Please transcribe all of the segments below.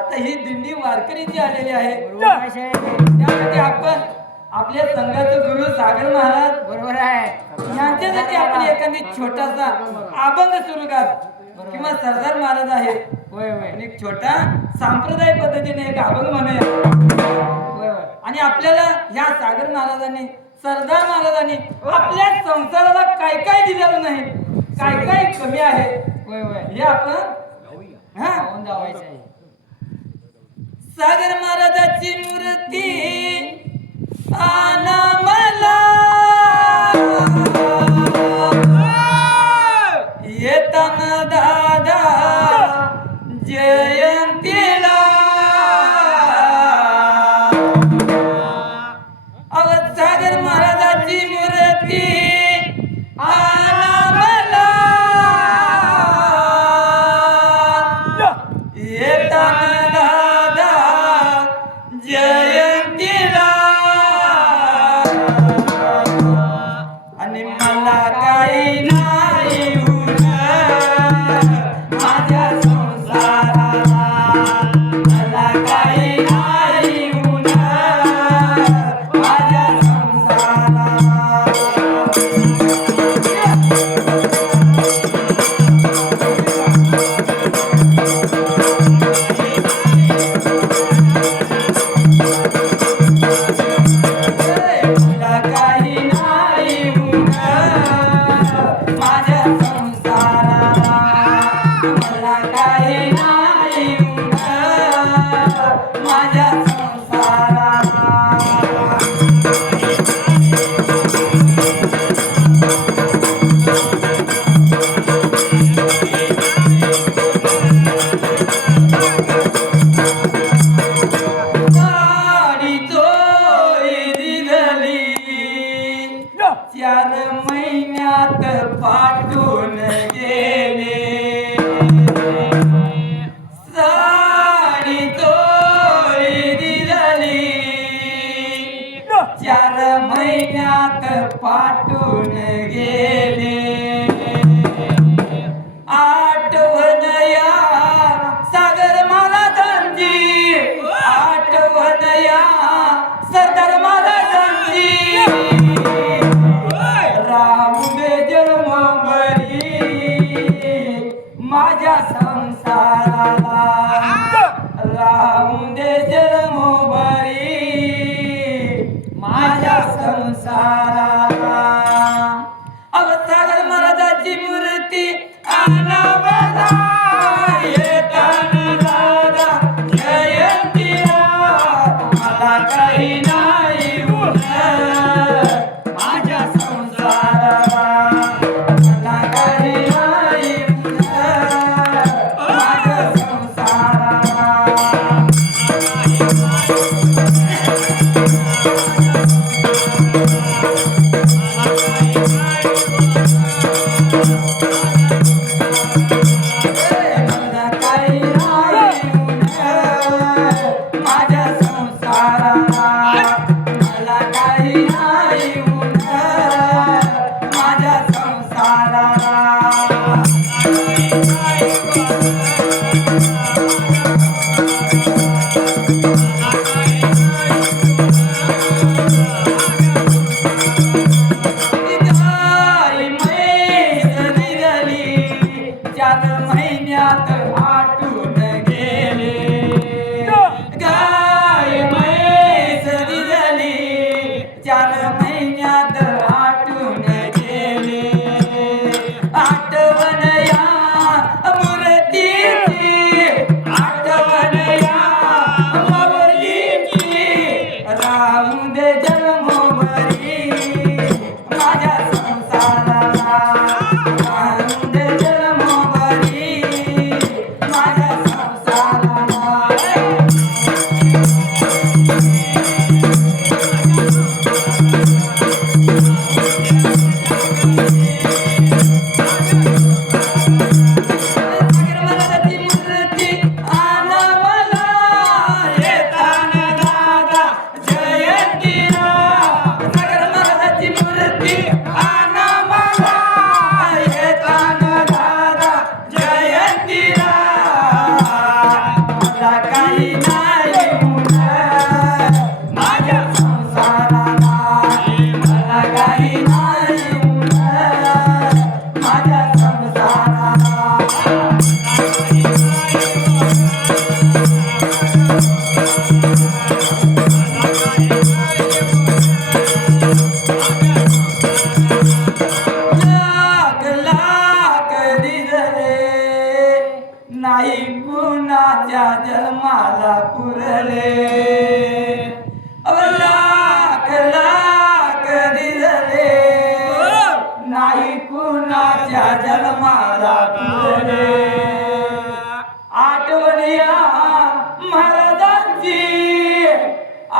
आता ही दिंडी वारकरीची आलेली आहे त्यासाठी आपण आपल्या संघाचे गुरु सागर महाराज बरोबर आहे यांच्यासाठी आपण एखादी छोटासा अभंग सुरू कर किंवा सरदार महाराज आहे होय होय आणि एक छोटा सांप्रदायिक पद्धतीने एक अभंग म्हणूया होय होय आणि आपल्याला ह्या सागर महाराजांनी सरदार महाराजांनी आपल्या संसाराला काय काय दिलेलं नाही काय काय कमी आहे होय होय हे आपण हा जाऊन जावायचं आहे सागर महाराजाची मूर्ती आना मला येताना दादा जयंतीला सागर महाराजाची मूर्ती आना मला येताना दादा जयंतीला आणि मला काही नाही उरलं माझ्या संसाराला मला काही नाही उरलं माझ्या संसाराला मला काही नाही उरलं माझ्या संसाराला मला काही नाही उरलं माझ्या संसाराला गाडी चोरी दिली 4 महिन्यात पाठवून गेले साडी चोरी दिली 4 महिन्यात पाठवून गेले आठवण या सागर महाराजांची आठवण या सरदार महाराजांची राहू दे जन्म बरी माझ्या संसाराला राहू दे जन्म बरी माझ्या संसाराला सागर महाराजाची मूर्ती आनावला येताना दादा जयंतीला मला कुणाच्या जन्माला पुरले लाख लाख दिले नाही कुणाच्या जन्माला पुरले आठवणिया महाराजांची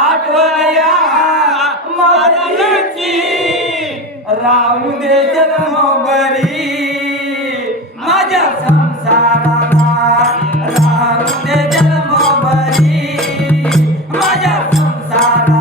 आठवणिया महाराजांची राहू दे जन्म बरी माझ्या संसाराला राहू दे जन्म बरी माझ्या संसाराला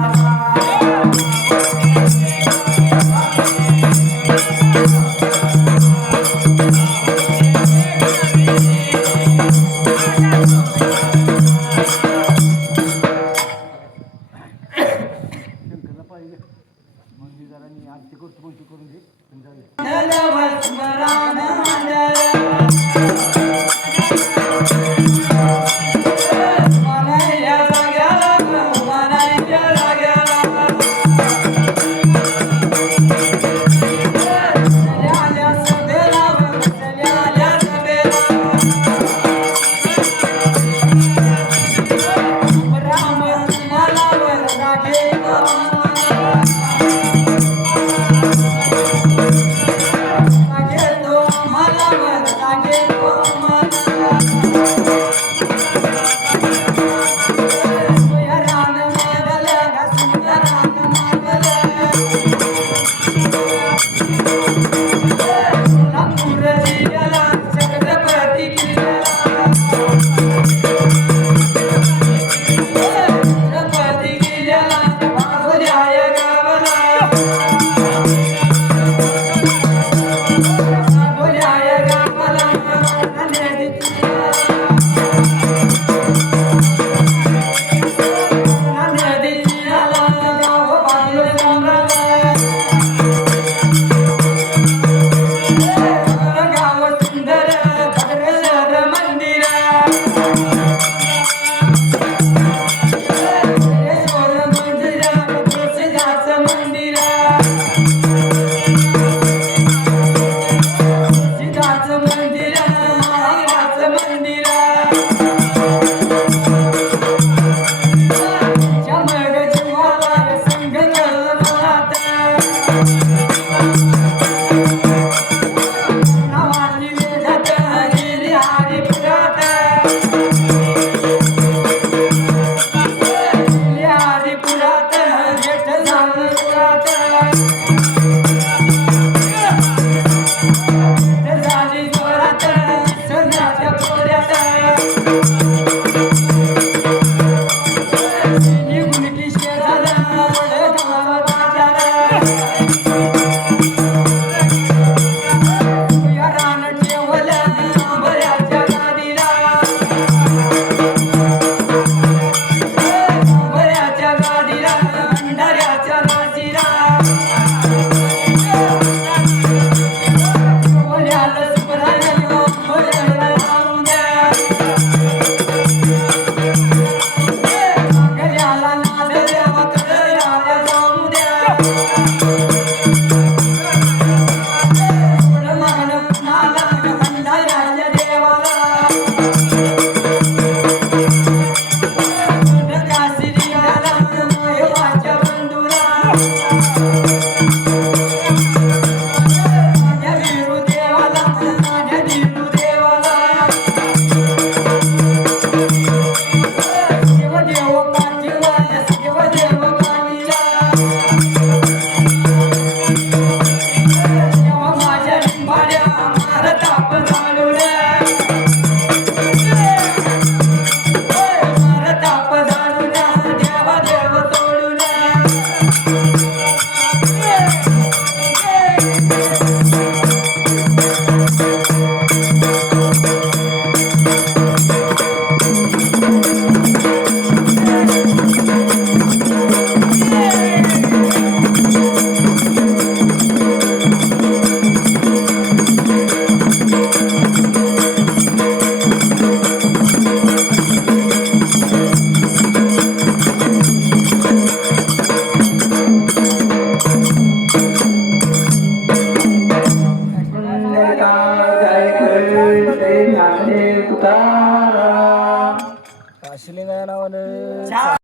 नावानं चहा